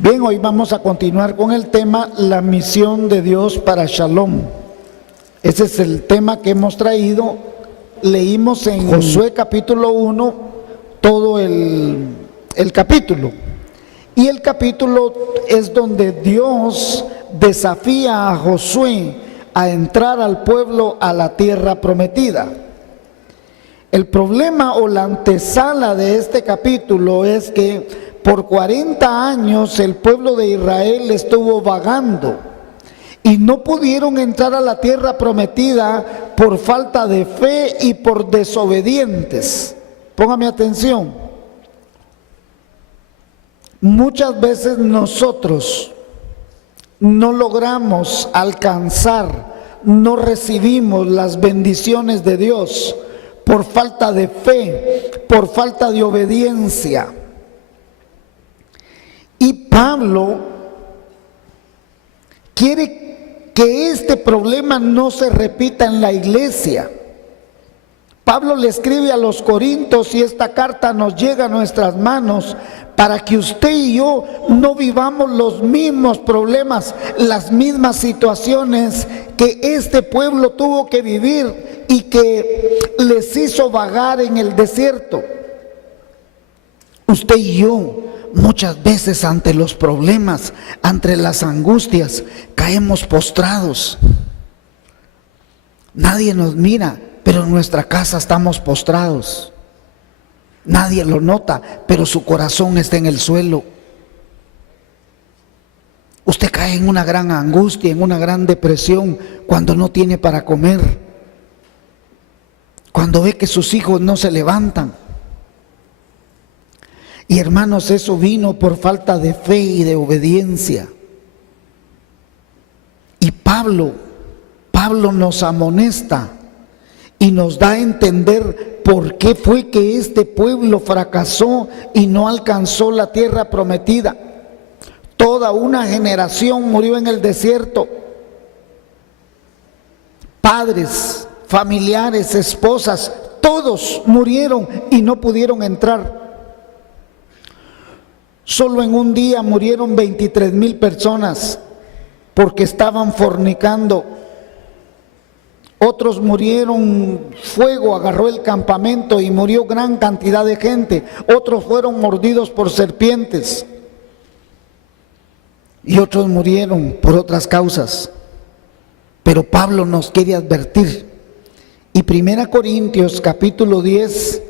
Bien, hoy vamos a continuar con el tema la misión de Dios para Shalom. Ese es el tema que hemos traído. Leímos en Josué capítulo 1 todo el capítulo. Y el capítulo es donde Dios desafía a Josué a entrar al pueblo a la tierra prometida. El problema o la antesala de este capítulo es que por 40 años el pueblo de Israel estuvo vagando y no pudieron entrar a la tierra prometida por falta de fe y por desobedientes. Póngame atención. Muchas veces nosotros no logramos alcanzar, no recibimos las bendiciones de Dios por falta de fe, por falta de obediencia. Y Pablo quiere que este problema no se repita en la iglesia. Pablo le escribe a los Corintios y esta carta nos llega a nuestras manos para que usted y yo no vivamos los mismos problemas, las mismas situaciones que este pueblo tuvo que vivir y que les hizo vagar en el desierto. Usted y yo muchas veces ante los problemas, ante las angustias, caemos postrados. Nadie nos mira, pero en nuestra casa estamos postrados. Nadie lo nota, pero su corazón está en el suelo. Usted cae en una gran angustia, en una gran depresión, cuando no tiene para comer. Cuando ve que sus hijos no se levantan. Y hermanos, eso vino por falta de fe y de obediencia. Y Pablo nos amonesta y nos da a entender por qué fue que este pueblo fracasó y no alcanzó la tierra prometida. Toda una generación murió en el desierto. Padres, familiares, esposas, todos murieron y no pudieron entrar. Solo en un día murieron 23,000 personas porque estaban fornicando. Otros murieron, fuego agarró el campamento y murió gran cantidad de gente. Otros fueron mordidos por serpientes. Y otros murieron por otras causas. Pero Pablo nos quiere advertir. Y 1 Corintios capítulo 10,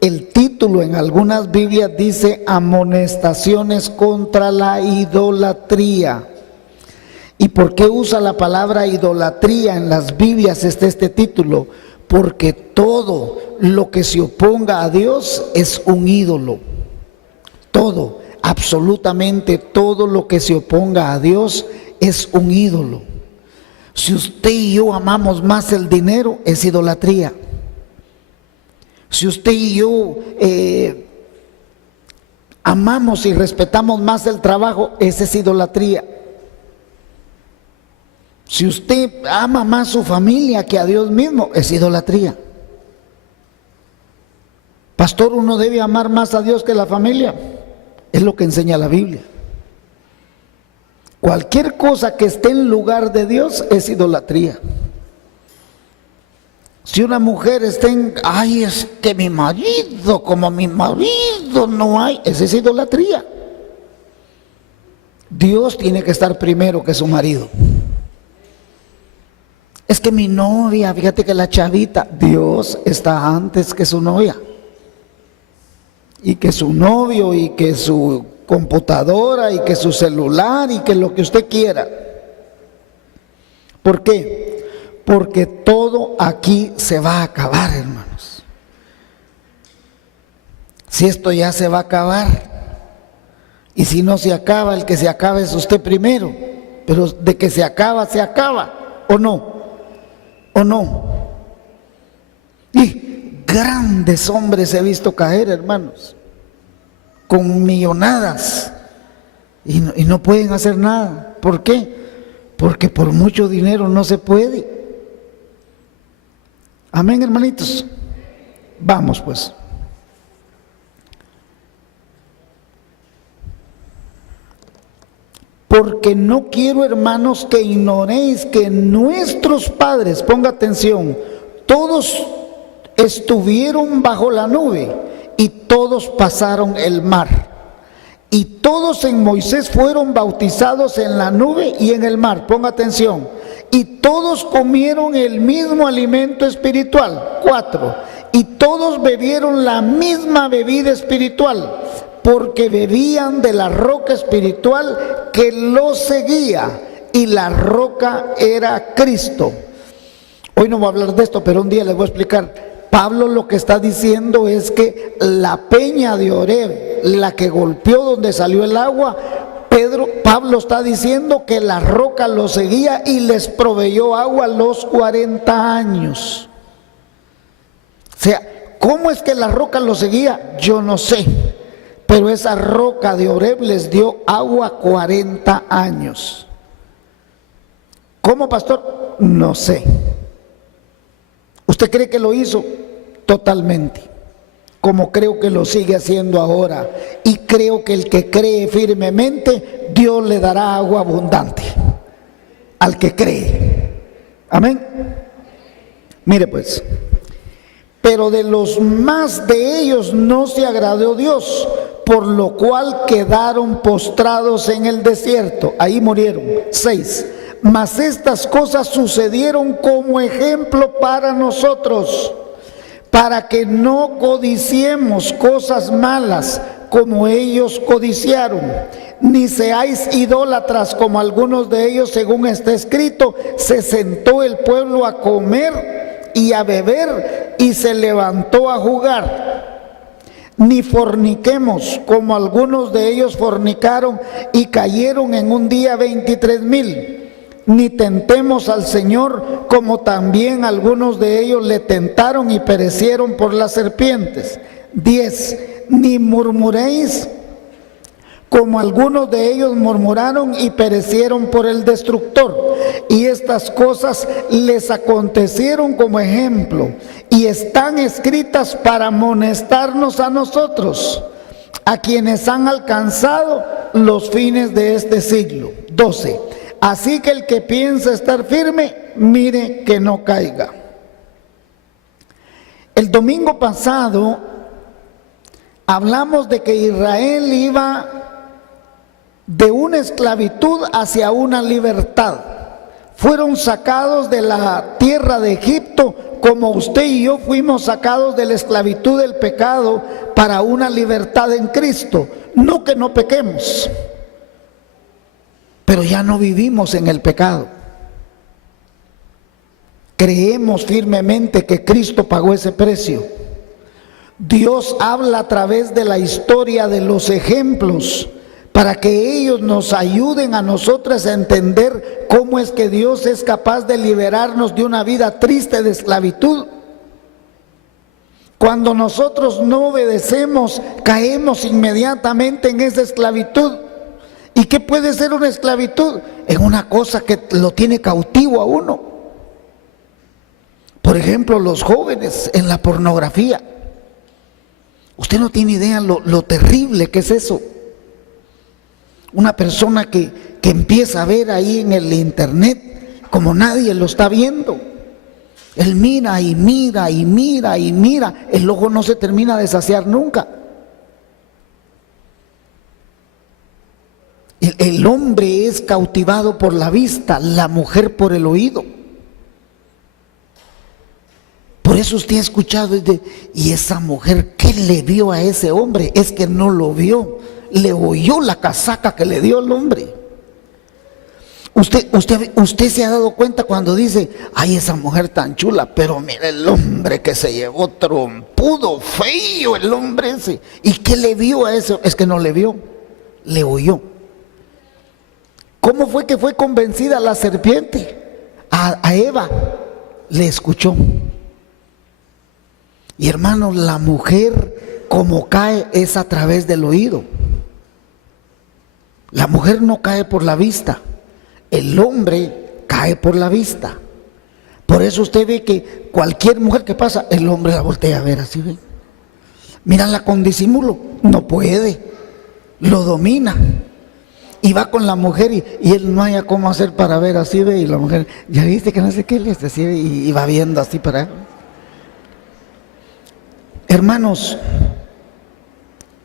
el título en algunas Biblias dice amonestaciones contra la idolatría. ¿Y por qué usa la palabra idolatría en las Biblias este título? Porque todo lo que se oponga a Dios es un ídolo. Todo, absolutamente todo lo que se oponga a Dios es un ídolo. Si usted y yo amamos más el dinero, es idolatría. Si usted y yo amamos y respetamos más el trabajo, esa es idolatría. Si usted ama más su familia que a Dios mismo, es idolatría. Pastor, uno debe amar más a Dios que la familia. Es lo que enseña la Biblia. Cualquier cosa que esté en lugar de Dios es idolatría. Si una mujer está en, ay, es que mi marido, como mi marido no hay, esa es idolatría. Dios tiene que estar primero que su marido. Es que mi novia, fíjate que la chavita, Dios está antes que su novia. Y que su novio, y que su computadora, y que su celular, y que lo que usted quiera. ¿Por qué? Porque todo aquí se va a acabar, hermanos. Si esto ya se va a acabar, y si no se acaba, el que se acaba es usted primero. Pero de que se acaba, ¿o no? ¿O no? Y grandes hombres he visto caer, hermanos, con millonadas y no pueden hacer nada. ¿Por qué? Porque por mucho dinero no se puede. Amén, hermanitos. Vamos pues. porque no quiero, hermanos, que ignoréis que nuestros padres, ponga atención, todos estuvieron bajo la nube y todos pasaron el mar. Y todos en Moisés fueron bautizados en la nube y en el mar, ponga atención. Y todos comieron el mismo alimento espiritual. 4. Y todos bebieron la misma bebida espiritual, porque bebían de la roca espiritual que los seguía, y la roca era Cristo. Hoy no voy a hablar de esto, pero un día les voy a explicar. Pablo lo que está diciendo es que la peña de Oreb, la que golpeó donde salió el agua, Pablo está diciendo que la roca los seguía y les proveyó agua los 40 años. O sea, ¿cómo es que la roca los seguía? Yo no sé, pero esa roca de Oreb les dio agua 40 años. ¿Cómo, pastor? No sé. ¿Usted cree que lo hizo? Totalmente. Como creo que lo sigue haciendo ahora. Y creo que el que cree firmemente, Dios le dará agua abundante al que cree. Amén. Mire pues. Pero de los más de ellos no se agradó Dios, por lo cual quedaron postrados en el desierto. Ahí murieron. 6. Mas estas cosas sucedieron como ejemplo para nosotros, para que no codiciemos cosas malas como ellos codiciaron, ni seáis idólatras como algunos de ellos, según está escrito: se sentó el pueblo a comer y a beber y se levantó a jugar. Ni forniquemos como algunos de ellos fornicaron y cayeron en un día 23,000. Ni tentemos al Señor como también algunos de ellos le tentaron y perecieron por las serpientes. 10. Ni murmuréis como algunos de ellos murmuraron y perecieron por el destructor. Y estas cosas les acontecieron como ejemplo y están escritas para amonestarnos a nosotros, a quienes han alcanzado los fines de este siglo. 12. Así que el que piensa estar firme, mire que no caiga. El domingo pasado hablamos de que Israel iba de una esclavitud hacia una libertad. Fueron sacados de la tierra de Egipto, como usted y yo fuimos sacados de la esclavitud del pecado para una libertad en Cristo. No que no pequemos, pero ya no vivimos en el pecado. Creemos firmemente que Cristo pagó ese precio. Dios habla a través de la historia, de los ejemplos, para que ellos nos ayuden a nosotros a entender cómo es que Dios es capaz de liberarnos de una vida triste de esclavitud. Cuando nosotros no obedecemos, caemos inmediatamente en esa esclavitud. ¿Y qué puede ser una esclavitud? Es una cosa que lo tiene cautivo a uno. Por ejemplo, los jóvenes en la pornografía. Usted no tiene idea lo terrible que es eso. Una persona que empieza a ver ahí en el internet como nadie lo está viendo. Él mira y mira y mira y mira. El ojo no se termina de saciar nunca. El hombre es cautivado por la vista, la mujer por el oído. Por eso usted ha escuchado, y esa mujer, ¿qué le vio a ese hombre? Es que no lo vio, le oyó la casaca que le dio el hombre. Usted se ha dado cuenta cuando dice: ay, esa mujer tan chula, pero mira el hombre que se llevó, trompudo, feo el hombre ese. ¿Y qué le vio a eso? Es que no le vio, le oyó. ¿Cómo fue que fue convencida la serpiente? A Eva le escuchó. Y hermanos, la mujer como cae es a través del oído. La mujer no cae por la vista, el hombre cae por la vista. Por eso usted ve que cualquier mujer que pasa, el hombre la voltea a ver así, ¿ve? Mírala con disimulo, no puede, lo domina. Y va con la mujer y él no haya cómo hacer para ver así, ve, y la mujer, ya viste que no sé qué, le hace así, y va viendo así para... Hermanos,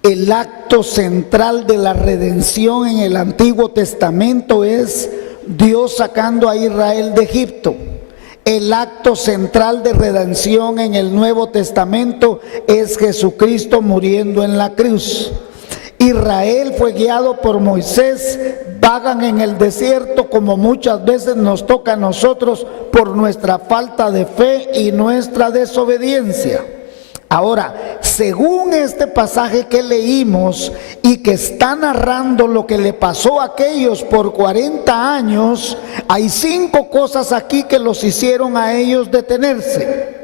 el acto central de la redención en el Antiguo Testamento es Dios sacando a Israel de Egipto. El acto central de redención en el Nuevo Testamento es Jesucristo muriendo en la cruz. Israel fue guiado por Moisés, vagan en el desierto como muchas veces nos toca a nosotros por nuestra falta de fe y nuestra desobediencia. Ahora, según este pasaje que leímos y que está narrando lo que le pasó a aquellos por 40 años, hay 5 cosas aquí que los hicieron a ellos detenerse.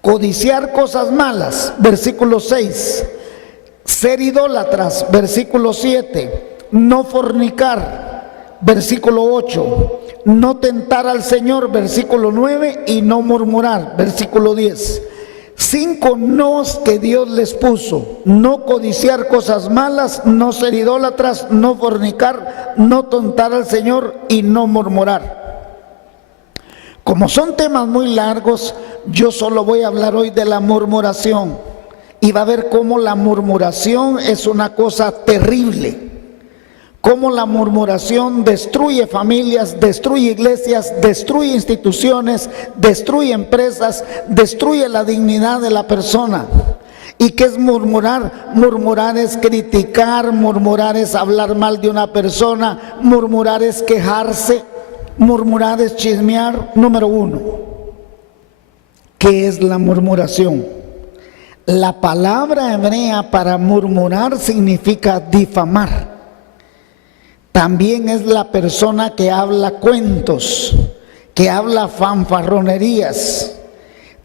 Codiciar cosas malas, versículo 6. Ser idólatras, versículo 7. No fornicar, versículo 8. No tentar al Señor, versículo 9. Y no murmurar, versículo 10. 5 nos que Dios les puso: no codiciar cosas malas, no ser idólatras, no fornicar, no tentar al Señor y no murmurar. Como son temas muy largos, yo solo voy a hablar hoy de la murmuración, y va a ver cómo la murmuración es una cosa terrible. Cómo la murmuración destruye familias, destruye iglesias, destruye instituciones, destruye empresas, destruye la dignidad de la persona. ¿Y qué es murmurar? Murmurar es criticar, murmurar es hablar mal de una persona, murmurar es quejarse, murmurar es chismear. Número 1, ¿qué es la murmuración? La palabra hebrea para murmurar significa difamar. También es la persona que habla cuentos, que habla fanfarronerías.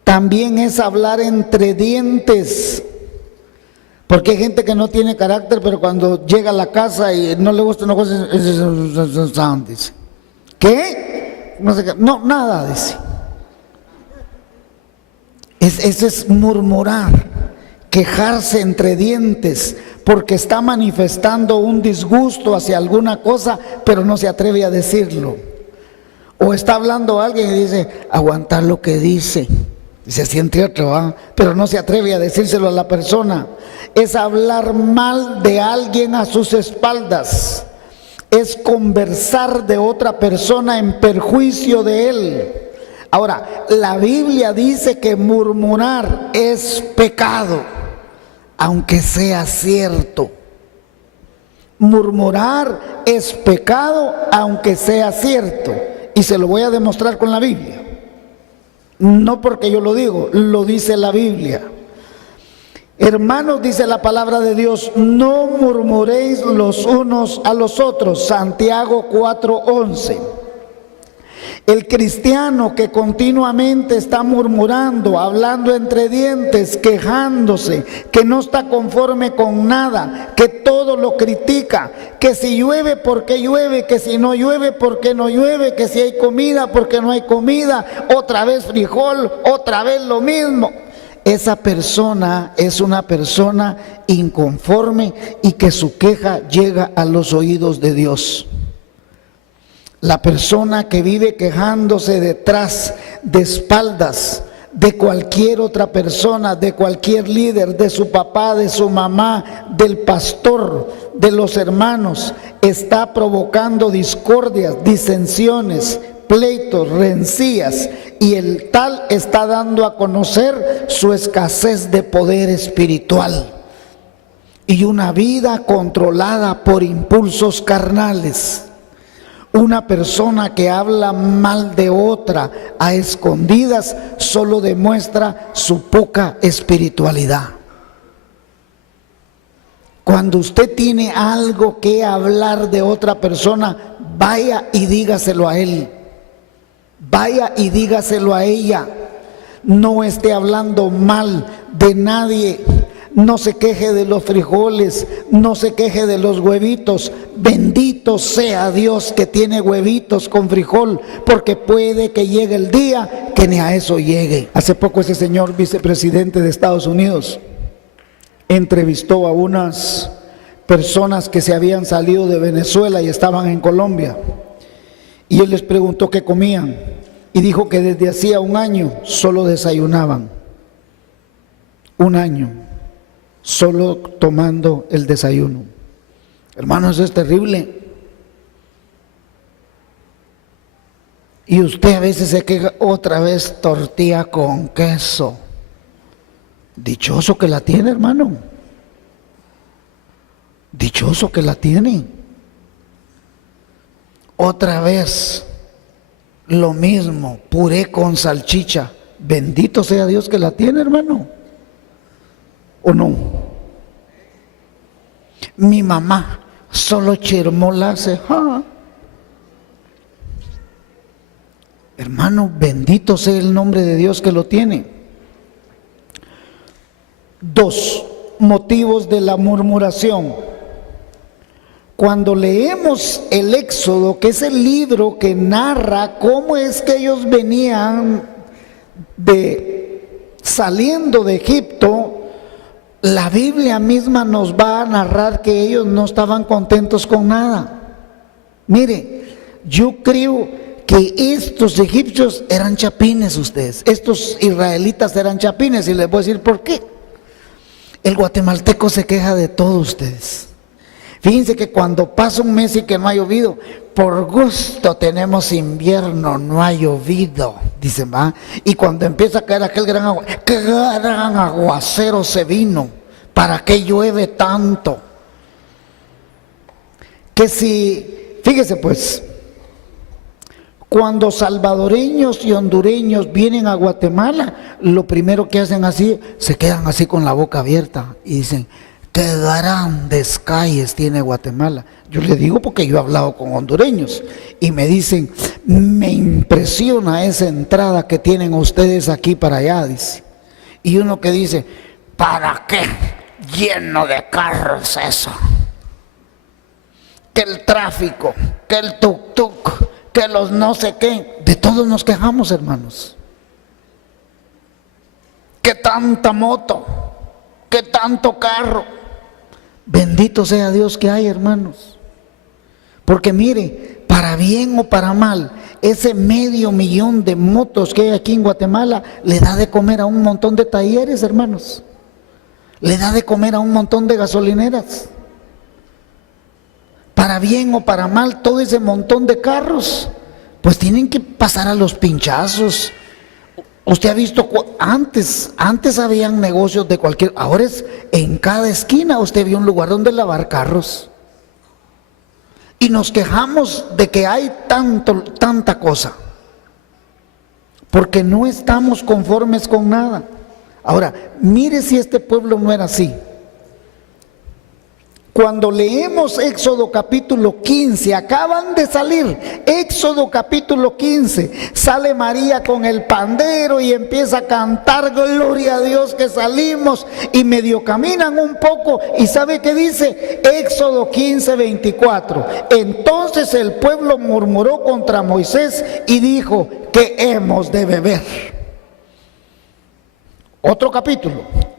También es hablar entre dientes. Porque hay gente que no tiene carácter, pero cuando llega a la casa y no le gusta una cosa, dice, ¿qué? No sé qué. No, nada, dice. Ese es murmurar, quejarse entre dientes, porque está manifestando un disgusto hacia alguna cosa, pero no se atreve a decirlo. O está hablando alguien y dice, aguantar lo que dice, y se siente otro, pero no se atreve a decírselo a la persona. Es hablar mal de alguien a sus espaldas, es conversar de otra persona en perjuicio de él. Ahora, la Biblia dice que murmurar es pecado, aunque sea cierto. Murmurar es pecado, aunque sea cierto. Y se lo voy a demostrar con la Biblia. No porque yo lo digo, lo dice la Biblia. Hermanos, dice la palabra de Dios, no murmuréis los unos a los otros. Santiago 4:11. El cristiano que continuamente está murmurando, hablando entre dientes, quejándose, que no está conforme con nada, que todo lo critica, que si llueve, ¿por qué llueve? Que si no llueve, ¿por qué no llueve? Que si hay comida, ¿por qué no hay comida? Otra vez frijol, otra vez lo mismo. Esa persona es una persona inconforme y que su queja llega a los oídos de Dios. La persona que vive quejándose detrás, de espaldas de cualquier otra persona, de cualquier líder, de su papá, de su mamá, del pastor, de los hermanos, está provocando discordias, disensiones, pleitos, rencillas, y el tal está dando a conocer su escasez de poder espiritual y una vida controlada por impulsos carnales. Una persona que habla mal de otra a escondidas solo demuestra su poca espiritualidad. Cuando usted tiene algo que hablar de otra persona, vaya y dígaselo a él. Vaya y dígaselo a ella. No esté hablando mal de nadie. No se queje de los frijoles, no se queje de los huevitos. Bendito sea Dios que tiene huevitos con frijol, porque puede que llegue el día que ni a eso llegue. Hace poco ese señor vicepresidente de Estados Unidos entrevistó a unas personas que se habían salido de Venezuela y estaban en Colombia. Y él les preguntó qué comían. Y dijo que desde hacía un año solo desayunaban. Un año, solo tomando el desayuno. Hermanos, eso es terrible. Y usted a veces se queja, otra vez tortilla con queso. Dichoso que la tiene, hermano. Dichoso que la tiene. Otra vez lo mismo, puré con salchicha. Bendito sea Dios que la tiene, hermano. ¿O no? Mi mamá solo chirmola hace. Hermano, bendito sea el nombre de Dios que lo tiene. 2 motivos de la murmuración. Cuando leemos el Éxodo, que es el libro que narra cómo es que ellos venían saliendo de Egipto, la Biblia misma nos va a narrar que ellos no estaban contentos con nada. Mire, yo creo que estos egipcios eran chapines ustedes, estos israelitas eran chapines, y les voy a decir por qué. El guatemalteco se queja de todo ustedes. Fíjense que cuando pasa un mes y que no ha llovido, por gusto tenemos invierno, no ha llovido, dicen, ¿va? Y cuando empieza a caer aquel gran agua, qué gran aguacero se vino, ¿para qué llueve tanto? Que si, fíjese pues, cuando salvadoreños y hondureños vienen a Guatemala, lo primero que hacen así, se quedan así con la boca abierta y dicen, qué grandes calles tiene Guatemala. Yo le digo porque yo he hablado con hondureños y me dicen, me impresiona esa entrada que tienen ustedes aquí para allá, dice. Y uno que dice, ¿para qué? Lleno de carros eso. Que el tráfico, que el tuk-tuk, que los no sé qué, de todos nos quejamos, hermanos. Que tanta moto, que tanto carro. Bendito sea Dios que hay, hermanos. Porque mire, para bien o para mal, ese 500,000 de motos que hay aquí en Guatemala le da de comer a un montón de talleres, hermanos. Le da de comer a un montón de gasolineras. Para bien o para mal, todo ese montón de carros, pues tienen que pasar a los pinchazos. Usted ha visto, antes habían negocios de cualquier, ahora es en cada esquina usted vio un lugar donde lavar carros. Y nos quejamos de que hay tanta cosa, porque no estamos conformes con nada. Ahora, mire si este pueblo no era así. Cuando leemos Éxodo capítulo 15, acaban de salir, Éxodo capítulo 15, sale María con el pandero y empieza a cantar, gloria a Dios que salimos, y medio caminan un poco, y ¿sabe qué dice? Éxodo 15, 24, entonces el pueblo murmuró contra Moisés y dijo, ¿qué hemos de beber? Otro capítulo.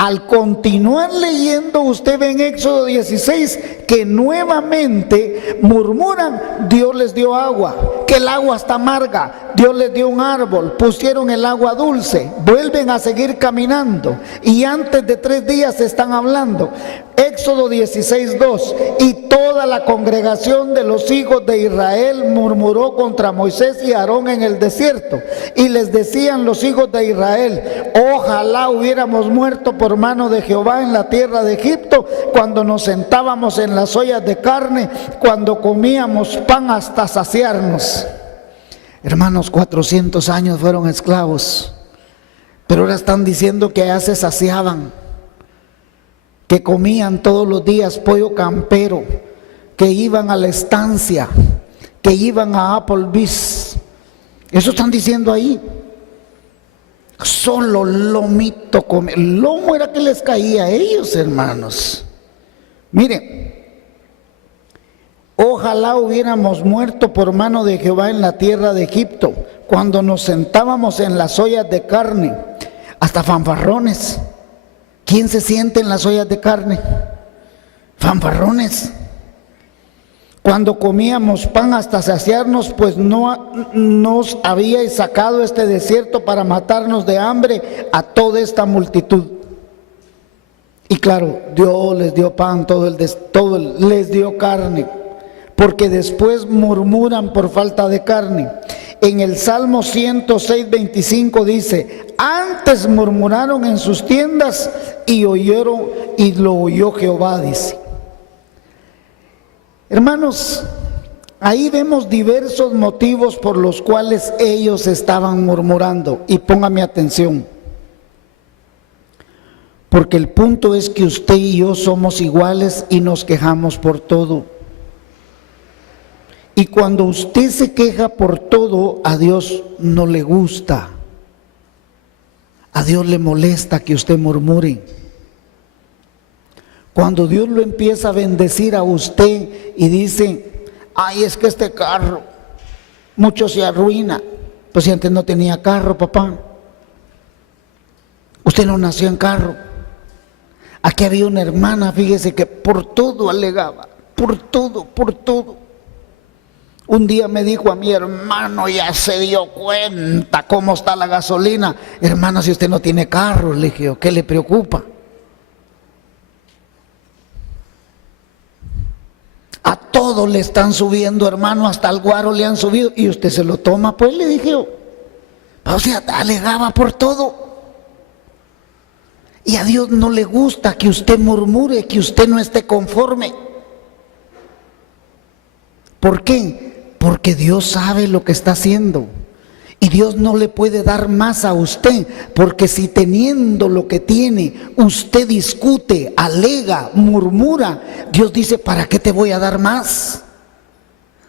Al continuar leyendo, usted ve en Éxodo 16 que nuevamente murmuran, Dios les dio agua, que el agua está amarga, Dios les dio un árbol, pusieron el agua dulce, vuelven a seguir caminando y antes de 3 días están hablando. Éxodo 16, 2, y toda la congregación de los hijos de Israel murmuró contra Moisés y Aarón en el desierto, y les decían los hijos de Israel, ojalá hubiéramos muerto por mano de Jehová en la tierra de Egipto, cuando nos sentábamos en las ollas de carne, cuando comíamos pan hasta saciarnos. Hermanos, 400 años fueron esclavos, pero ahora están diciendo que ya se saciaban, que comían todos los días pollo campero, que iban a la estancia, que iban a Applebee's. Eso están diciendo ahí. Solo lomito comer. Lomo era que les caía a ellos, hermanos. Miren, ojalá hubiéramos muerto por mano de Jehová en la tierra de Egipto, cuando nos sentábamos en las ollas de carne, hasta fanfarrones. ¿Quién se siente en las ollas de carne? fanfarrones. Cuando comíamos pan hasta saciarnos, pues no nos habíais sacado este desierto para matarnos de hambre a toda esta multitud. Y claro, Dios les dio pan, les dio carne, porque después murmuran por falta de carne. En el Salmo 106, 25 dice: antes murmuraron en sus tiendas y oyeron, y lo oyó Jehová, dice. Hermanos, ahí vemos diversos motivos por los cuales ellos estaban murmurando. Y póngame atención, porque el punto es que usted y yo somos iguales y nos quejamos por todo. Y cuando usted se queja por todo, a Dios no le gusta. A Dios le molesta que usted murmure. Cuando Dios lo empieza a bendecir a usted y dice: ay, es que este carro, mucho se arruina. Pues si antes no tenía carro, papá. Usted no nació en carro. Aquí había una hermana, fíjese, que por todo alegaba, por todo. Un día me dijo a mi hermano: ya se dio cuenta cómo está la gasolina. Hermano, si usted no tiene carro, le dije, ¿qué le preocupa? A todo le están subiendo, hermano, hasta el guaro le han subido. Y usted se lo toma, pues, le dije yo. O sea, alegaba por todo. Y a Dios no le gusta que usted murmure, que usted no esté conforme. ¿Por qué? Porque Dios sabe lo que está haciendo. Y Dios no le puede dar más a usted, porque si teniendo lo que tiene, usted discute, alega, murmura, Dios dice: ¿para qué te voy a dar más?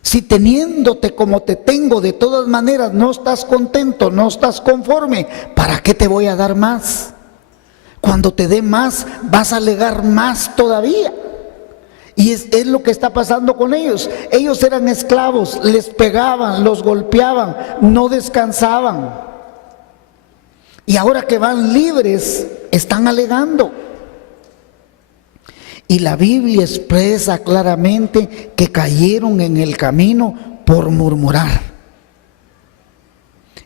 Si teniéndote como te tengo, de todas maneras no estás contento, no estás conforme, ¿para qué te voy a dar más? Cuando te dé más, vas a alegar más todavía. Y es lo que está pasando con ellos. Ellos eran esclavos, les pegaban, los golpeaban, no descansaban. Y ahora que van libres, están alegando. Y la Biblia expresa claramente que cayeron en el camino por murmurar.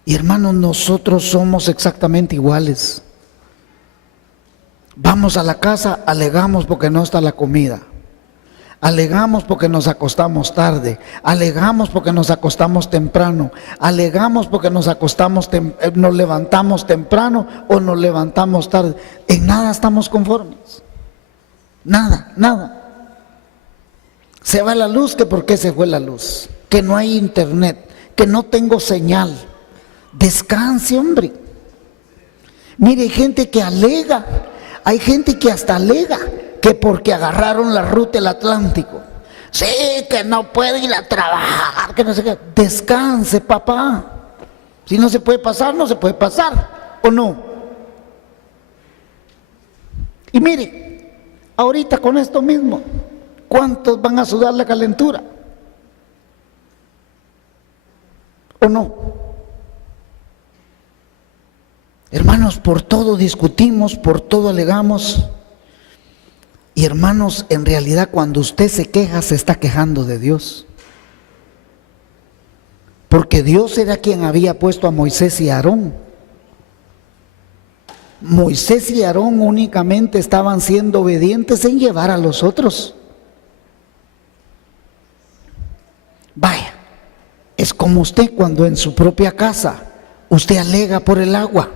Y hermanos, nosotros somos exactamente iguales. Vamos a la casa, alegamos porque no está la comida. Alegamos porque nos acostamos tarde, alegamos porque nos acostamos temprano, alegamos porque nos levantamos temprano o nos levantamos tarde. En nada estamos conformes, nada. Se va la luz, que por qué se fue la luz, que no hay internet, que no tengo señal. Descanse, hombre. Mire, hay gente que alega, hay gente que hasta alega que porque agarraron la ruta del Atlántico, sí, que no puede ir a trabajar, que no sé qué. Descanse, papá. Si no se puede pasar, no se puede pasar, ¿o no? Y mire, ahorita con esto mismo, ¿cuántos van a sudar la calentura? ¿O no? Hermanos, por todo discutimos, por todo alegamos. Y hermanos, en realidad cuando usted se queja, se está quejando de Dios. Porque Dios era quien había puesto a Moisés y a Aarón. Moisés y Aarón únicamente estaban siendo obedientes en llevar a los otros. Vaya, es como usted cuando en su propia casa usted alega por el agua.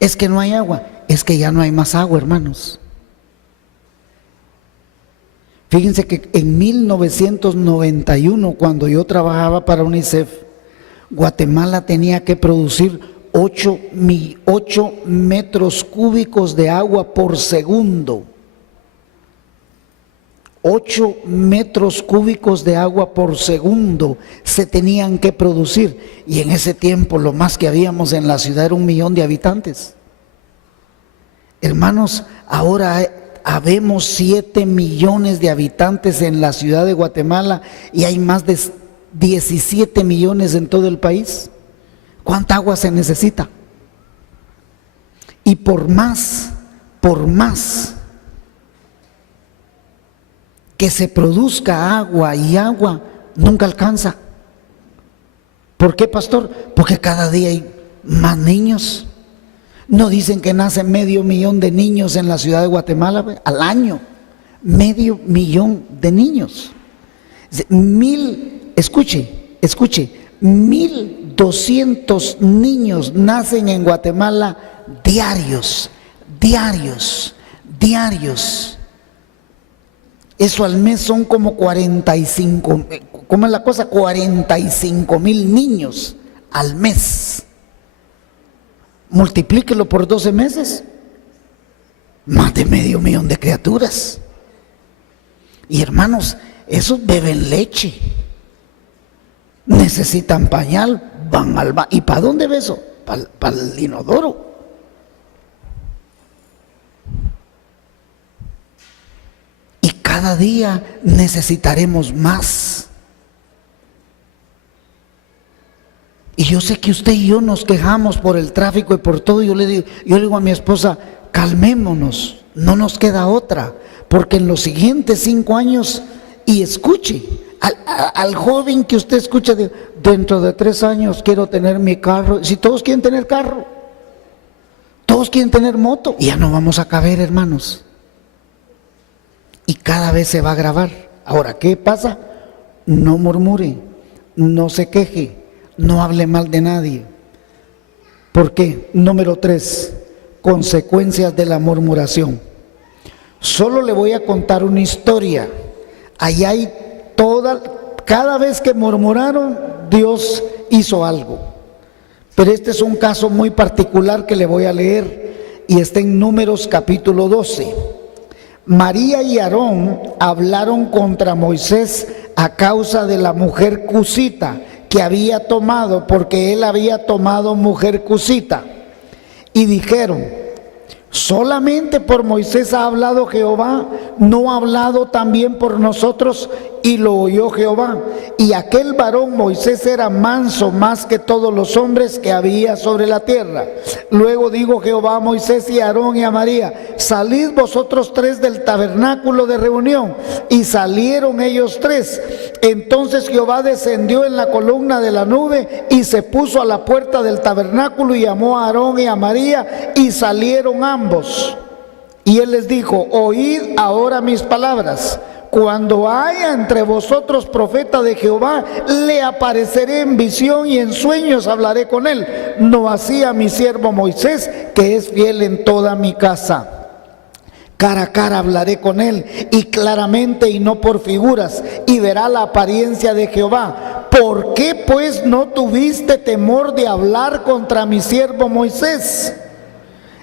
Es que no hay agua, es que ya no hay más agua, hermanos. Fíjense que en 1991, cuando yo trabajaba para UNICEF, Guatemala tenía que producir 8 metros cúbicos de agua por segundo. 8 metros cúbicos de agua por segundo se tenían que producir. Y en ese tiempo lo más que habíamos en la ciudad era 1 millón de habitantes. Hermanos, ahora habemos 7 millones de habitantes en la ciudad de Guatemala y hay más de 17 millones en todo el país. ¿Cuánta agua se necesita? Y por más que se produzca agua y agua nunca alcanza. ¿Por qué, pastor? Porque cada día hay más niños. ¿No dicen que nacen 500,000 de niños en la ciudad de Guatemala al año? 500,000 de niños. Escuche, 1,200 niños nacen en Guatemala diarios. Eso al mes son como 45, ¿cómo es la cosa? 45,000 niños al mes. Multiplíquelo por 12 meses, más de 500,000 de criaturas. Y hermanos, esos beben leche, necesitan pañal, van al baño. ¿Y para dónde beso? Para el inodoro. Y cada día necesitaremos más. Y yo sé que usted y yo nos quejamos por el tráfico y por todo. Yo le digo a mi esposa, calmémonos, no nos queda otra, porque en los siguientes 5 años, y escuche, al joven que usted escucha, dentro de 3 años quiero tener mi carro. Si todos quieren tener carro, todos quieren tener moto, y ya no vamos a caber, hermanos. Y cada vez se va a agravar. Ahora, ¿qué pasa? No murmure, no se queje, no hable mal de nadie. ¿Por qué? Número 3, consecuencias de la murmuración. Solo le voy a contar una historia. Ahí hay cada vez que murmuraron, Dios hizo algo. Pero este es un caso muy particular que le voy a leer, y está en Números capítulo 12. María y Aarón hablaron contra Moisés a causa de la mujer cusita que había tomado, porque él había tomado mujer cusita. Y dijeron: solamente por Moisés ha hablado Jehová, ¿no ha hablado también por nosotros? Y lo oyó Jehová. Y aquel varón Moisés era manso más que todos los hombres que había sobre la tierra. Luego dijo Jehová a Moisés y a Aarón y a María: salid vosotros 3 del tabernáculo de reunión. Y salieron ellos 3. Entonces Jehová descendió en la columna de la nube y se puso a la puerta del tabernáculo y llamó a Aarón y a María, y salieron ambos. Y él les dijo: oíd ahora mis palabras. Cuando haya entre vosotros profeta de Jehová, le apareceré en visión y en sueños hablaré con él. No así a mi siervo Moisés, que es fiel en toda mi casa. Cara a cara hablaré con él, y claramente y no por figuras, y verá la apariencia de Jehová. ¿Por qué pues no tuviste temor de hablar contra mi siervo Moisés?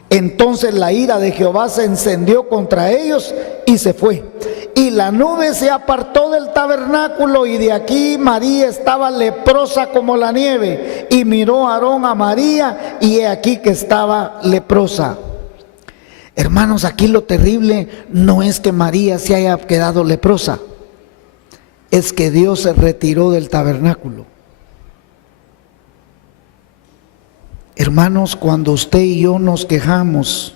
Entonces la ira de Jehová se encendió contra ellos y se fue. Y la nube se apartó del tabernáculo, y de aquí María estaba leprosa como la nieve. Y miró Aarón a María, y he aquí que estaba leprosa. Hermanos, aquí lo terrible no es que María se haya quedado leprosa, es que Dios se retiró del tabernáculo. Hermanos, cuando usted y yo nos quejamos,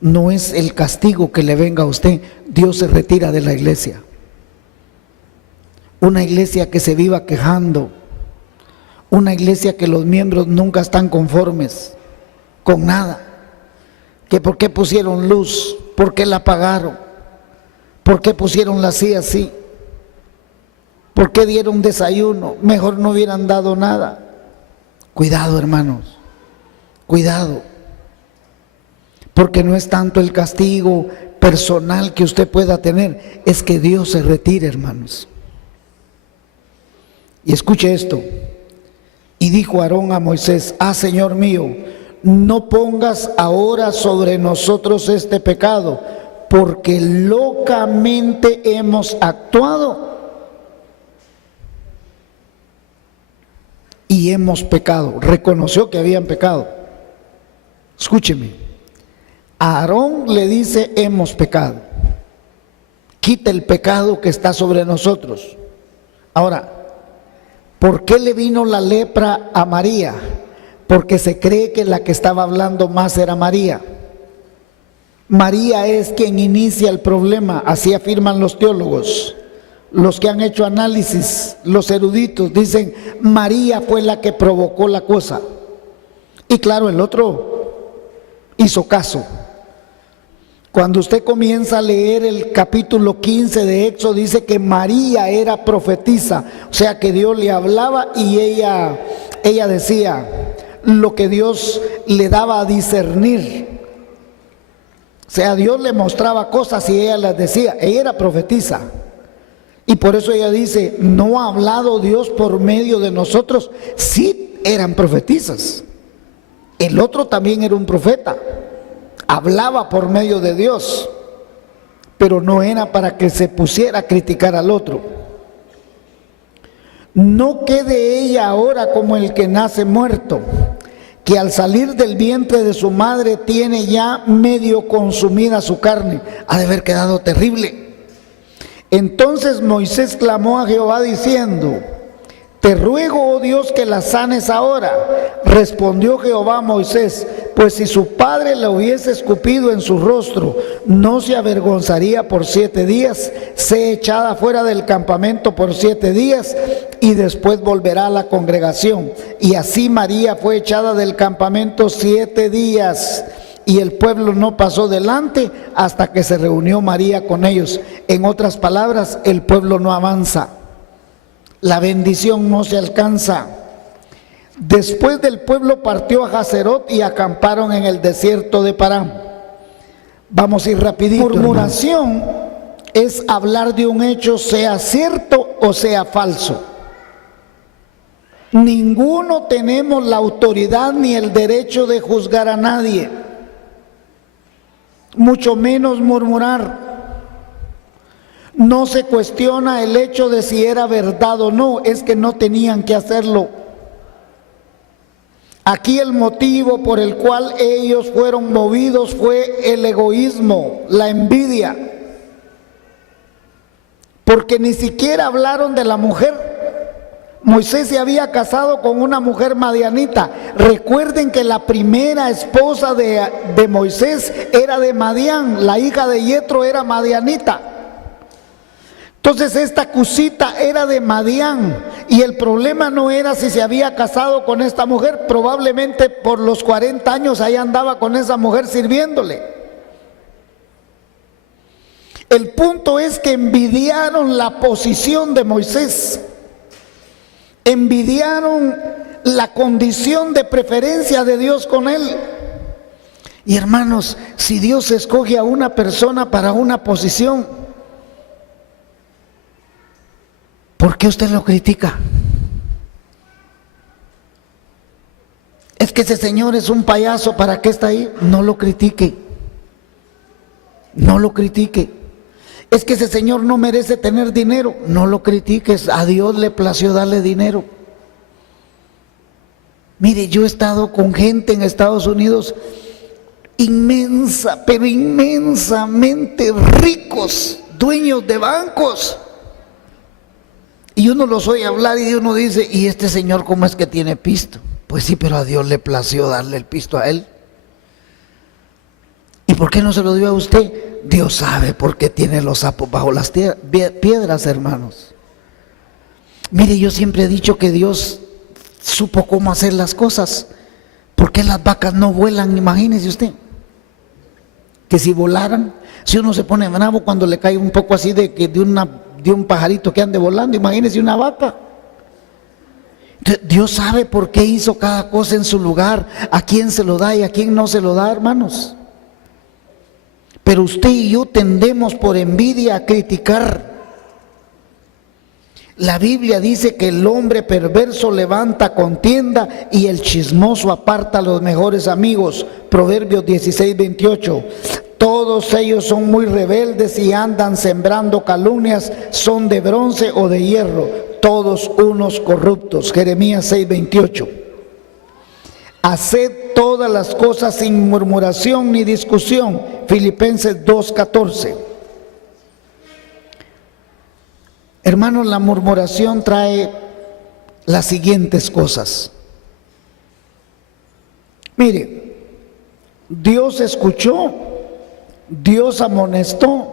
no es el castigo que le venga a usted. Dios se retira de la iglesia. Una iglesia que se viva quejando, una iglesia que los miembros nunca están conformes con nada. Que por qué pusieron luz, por qué la apagaron, por qué pusieron la silla así, por qué dieron desayuno, mejor no hubieran dado nada. Cuidado, hermanos, cuidado, porque no es tanto el castigo personal que usted pueda tener, es que Dios se retire, hermanos. Y escuche esto: y dijo Aarón a Moisés: ah, Señor mío, no pongas ahora sobre nosotros este pecado, porque locamente hemos actuado y hemos pecado. Reconoció que habían pecado. Escúcheme, a Aarón le dice: hemos pecado, quita el pecado que está sobre nosotros. Ahora, ¿por qué le vino la lepra a María? Porque se cree que la que estaba hablando más era María. María es quien inicia el problema, así afirman los teólogos. Los que han hecho análisis, los eruditos, dicen María fue la que provocó la cosa. Y claro, el otro hizo caso. Cuando usted comienza a leer el capítulo 15 de Éxodo, dice que María era profetisa, o sea que Dios le hablaba y ella decía lo que Dios le daba a discernir. O sea, Dios le mostraba cosas y ella las decía. Ella era profetisa. Y por eso ella dice, no ha hablado Dios por medio de nosotros. Sí, eran profetisas. El otro también era un profeta. Hablaba por medio de Dios, pero no era para que se pusiera a criticar al otro. No quede ella ahora como el que nace muerto, que al salir del vientre de su madre tiene ya medio consumida su carne. Ha de haber quedado terrible. Entonces Moisés clamó a Jehová diciendo, te ruego, oh Dios, que la sanes ahora. Respondió Jehová a Moisés, pues si su padre le hubiese escupido en su rostro, no se avergonzaría por 7 días. Sé echada fuera del campamento por 7 días y después volverá a la congregación. Y así María fue echada del campamento 7 días. Y el pueblo no pasó delante hasta que se reunió María con ellos. En otras palabras, el pueblo no avanza. La bendición no se alcanza. Después del pueblo partió a Hazerot y acamparon en el desierto de Parán. Vamos a ir rapidito. Murmuración es hablar de un hecho, sea cierto o sea falso. Ninguno tenemos la autoridad ni el derecho de juzgar a nadie, mucho menos murmurar. No se cuestiona el hecho de si era verdad o no, es que no tenían que hacerlo. Aquí el motivo por el cual ellos fueron movidos fue el egoísmo, la envidia. Porque ni siquiera hablaron de la mujer. Moisés se había casado con una mujer madianita. Recuerden que la primera esposa de Moisés era de Madián, la hija de Yetro era madianita. Entonces esta Cusita era de Madián y el problema no era si se había casado con esta mujer, probablemente por los 40 años ahí andaba con esa mujer sirviéndole. El punto es que envidiaron la posición de Moisés, envidiaron la condición de preferencia de Dios con él. Y hermanos, si Dios escoge a una persona para una posición, ¿por qué usted lo critica? Es que ese señor es un payaso, ¿para qué está ahí? No lo critique. No lo critique. Es que ese señor no merece tener dinero. No lo critiques. A Dios le plació darle dinero. Mire, yo he estado con gente en Estados Unidos inmensa, pero inmensamente ricos, dueños de bancos. Y uno los oye hablar y uno dice, ¿y este señor cómo es que tiene pisto? Pues sí, pero a Dios le plació darle el pisto a él. ¿Y por qué no se lo dio a usted? Dios sabe por qué tiene los sapos bajo las piedras, hermanos. Mire, yo siempre he dicho que Dios supo cómo hacer las cosas. ¿Por qué las vacas no vuelan? Imagínese usted. Que si volaran, si uno se pone bravo cuando le cae un poco así de un pajarito que ande volando, imagínese una vaca. Entonces, Dios sabe por qué hizo cada cosa en su lugar, a quién se lo da y a quién no se lo da, hermanos. Pero usted y yo tendemos por envidia a criticar. La Biblia dice que el hombre perverso levanta contienda y el chismoso aparta a los mejores amigos. Proverbios 16:28. Todos ellos son muy rebeldes y andan sembrando calumnias, son de bronce o de hierro, todos unos corruptos. Jeremías 6:28. Haced todas las cosas sin murmuración ni discusión. Filipenses 2:14. Hermanos, la murmuración trae las siguientes cosas. Mire, Dios escuchó Dios amonestó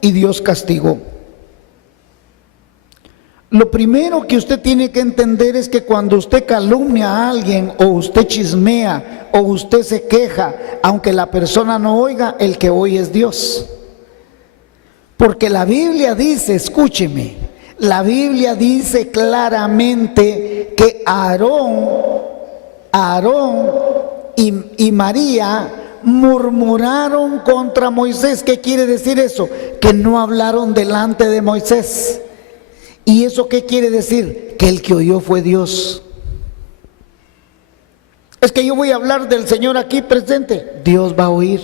y Dios castigó. Lo primero que usted tiene que entender es que cuando usted calumnia a alguien, o usted chismea, o usted se queja, aunque la persona no oiga, el que oye es Dios. Porque la Biblia dice, escúcheme, la Biblia dice claramente que Aarón y María murmuraron contra Moisés. ¿Qué quiere decir eso? Que no hablaron delante de Moisés. ¿Y eso qué quiere decir? Que el que oyó fue Dios. Es que yo voy a hablar del Señor aquí presente. Dios va a oír.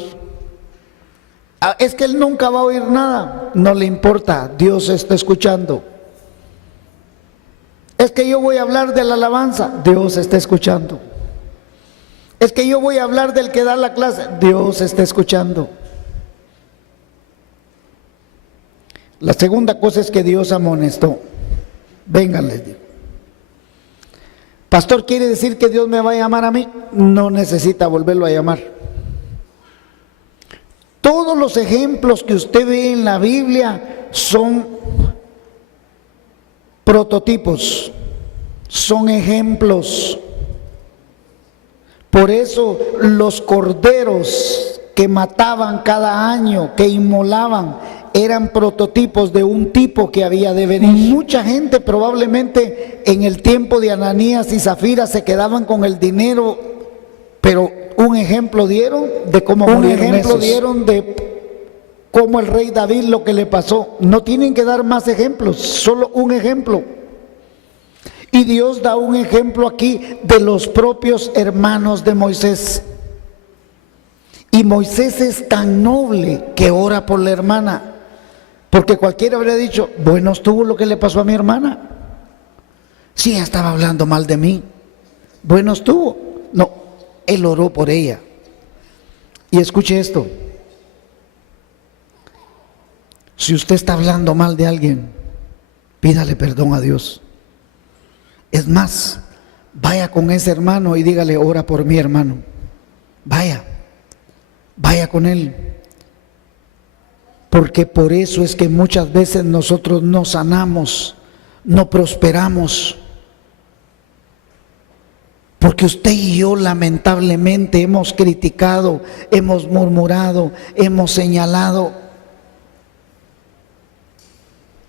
Es que Él nunca va a oír nada. No le importa, Dios está escuchando. Es que yo voy a hablar de la alabanza. Dios está escuchando. Es que yo voy a hablar del que da la clase. Dios está escuchando. La segunda cosa es que Dios amonestó. Vengan, les digo. Pastor, ¿quiere decir que Dios me va a llamar a mí? No necesita volverlo a llamar. Todos los ejemplos que usted ve en la Biblia son prototipos, son ejemplos. Por eso los corderos que mataban cada año, que inmolaban, eran prototipos de un tipo que había de venir. Mucha gente probablemente en el tiempo de Ananías y Zafira se quedaban con el dinero, pero un ejemplo dieron de cómo murieron. Un ejemplo dieron de cómo el rey David, lo que le pasó. No tienen que dar más ejemplos, solo un ejemplo. Y Dios da un ejemplo aquí de los propios hermanos de Moisés. Y Moisés es tan noble que ora por la hermana. Porque cualquiera habría dicho, bueno estuvo lo que le pasó a mi hermana. Sí, ella estaba hablando mal de mí. Bueno estuvo. No, él oró por ella. Y escuche esto. Si usted está hablando mal de alguien, pídale perdón a Dios. Es más, vaya con ese hermano y dígale, ora por mi hermano. Vaya con él. Porque por eso es que muchas veces nosotros no sanamos, no prosperamos. Porque usted y yo lamentablemente hemos criticado, hemos murmurado, hemos señalado.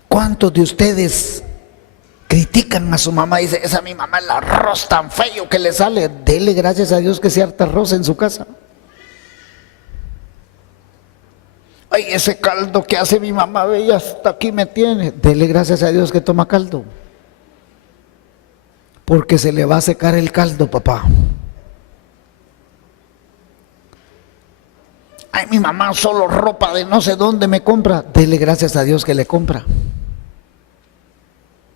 ¿Cuántos de ustedes critican a su mamá y dicen, esa mi mamá, el arroz tan feo que le sale? Dele gracias a Dios que se harta arroz en su casa. Ay, ese caldo que hace mi mamá, ella hasta aquí me tiene. Dele gracias a Dios que toma caldo. Porque se le va a secar el caldo, papá. Ay, mi mamá solo ropa de no sé dónde me compra. Dele gracias a Dios que le compra.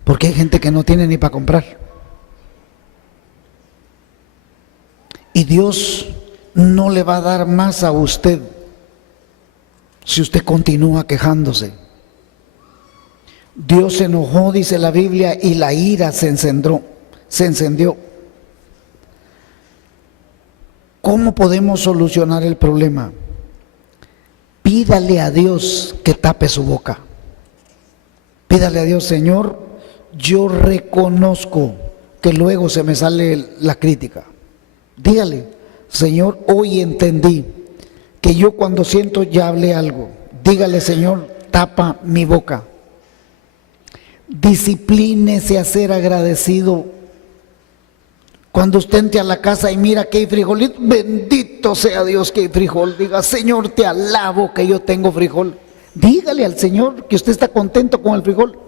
Porque hay gente que no tiene ni para comprar. Y Dios no le va a dar más a usted si usted continúa quejándose. Dios se enojó, dice la Biblia, y la ira se encendió. ¿Cómo podemos solucionar el problema? Pídale a Dios que tape su boca. Pídale a Dios, Señor, yo reconozco que luego se me sale la crítica. Dígale, Señor, hoy entendí que yo cuando siento ya hablé algo. Dígale, Señor, tapa mi boca. Disciplínese a ser agradecido. Cuando usted entre a la casa y mira que hay frijolito, bendito sea Dios que hay frijol. Diga, Señor, te alabo que yo tengo frijol. Dígale al Señor que usted está contento con el frijol.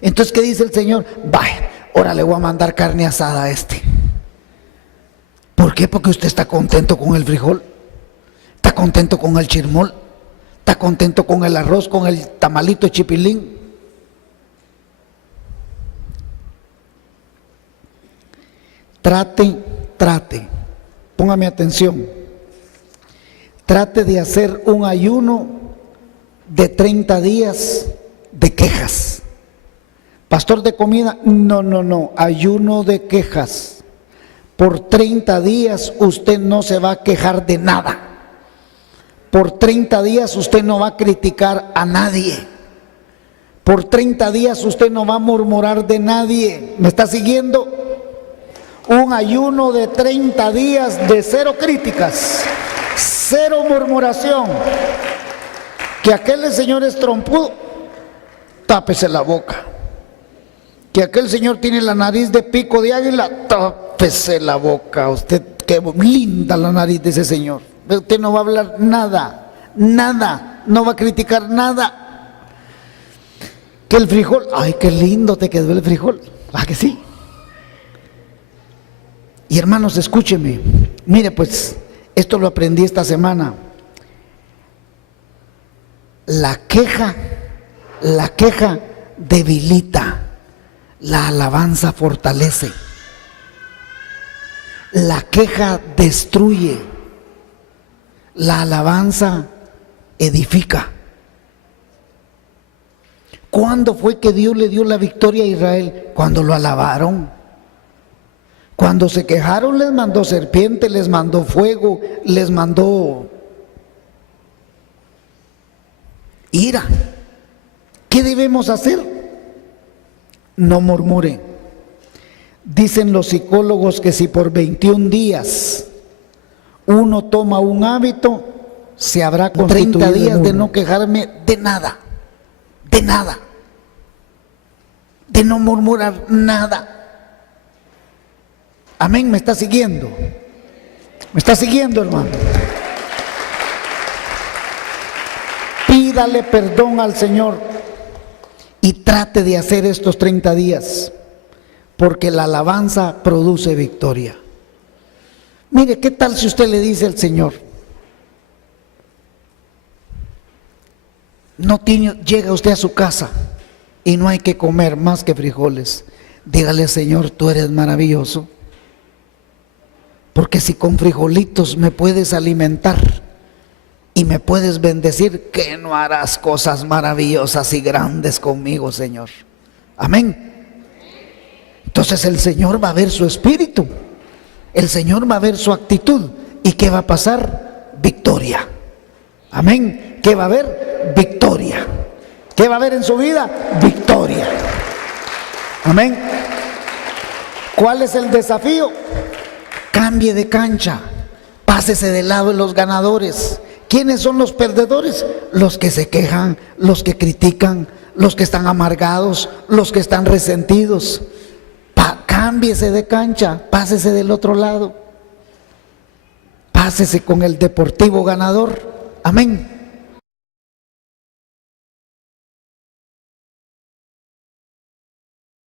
Entonces, ¿qué dice el Señor? Vaya, ahora le voy a mandar carne asada a este. ¿Por qué? Porque usted está contento con el frijol. Está contento con el chirmol. Está contento con el arroz, con el tamalito de chipilín. Trate, póngame atención. Trate de hacer un ayuno de 30 días de quejas. Pastor, de comida, no, ayuno de quejas. Por 30 días usted no se va a quejar de nada. Por 30 días usted no va a criticar a nadie. Por 30 días usted no va a murmurar de nadie. ¿Me está siguiendo? Un ayuno de 30 días de cero críticas, cero murmuración. Que aquel señor es trompudo, tápese la boca. Que aquel señor tiene la nariz de pico de águila, tápese la boca. Usted, qué linda la nariz de ese señor. Usted no va a hablar nada, nada, no va a criticar nada. Que el frijol, ay, qué lindo te quedó el frijol. ¿Ah, que sí? Y hermanos, escúcheme. Mire, pues, esto lo aprendí esta semana. La queja debilita, la alabanza fortalece. La queja destruye, la alabanza edifica. ¿Cuándo fue que Dios le dio la victoria a Israel? Cuando lo alabaron. Cuando se quejaron les mandó serpiente, les mandó fuego, les mandó ira. ¿Qué debemos hacer? No murmure. Dicen los psicólogos que si por 21 días uno toma un hábito, se habrá constituido 30 días de no quejarme de nada, de no murmurar nada. Amén, ¿me está siguiendo? ¿Me está siguiendo, hermano? Pídale perdón al Señor y trate de hacer estos 30 días, porque la alabanza produce victoria. Mire, ¿qué tal si usted le dice al Señor? No tiene, llega usted a su casa y no hay que comer más que frijoles. Dígale, Señor, tú eres maravilloso. Porque si con frijolitos me puedes alimentar y me puedes bendecir, ¿qué no harás cosas maravillosas y grandes conmigo, Señor? Amén. Entonces el Señor va a ver su espíritu, el Señor va a ver su actitud. ¿Y qué va a pasar? Victoria. Amén. ¿Qué va a haber? Victoria. ¿Qué va a haber en su vida? Victoria. Amén. ¿Cuál es el desafío? Cambie de cancha, pásese del lado de los ganadores. ¿Quiénes son los perdedores? Los que se quejan, los que critican, los que están amargados, los que están resentidos. Cámbiese de cancha, pásese del otro lado. Pásese con el deportivo ganador. Amén.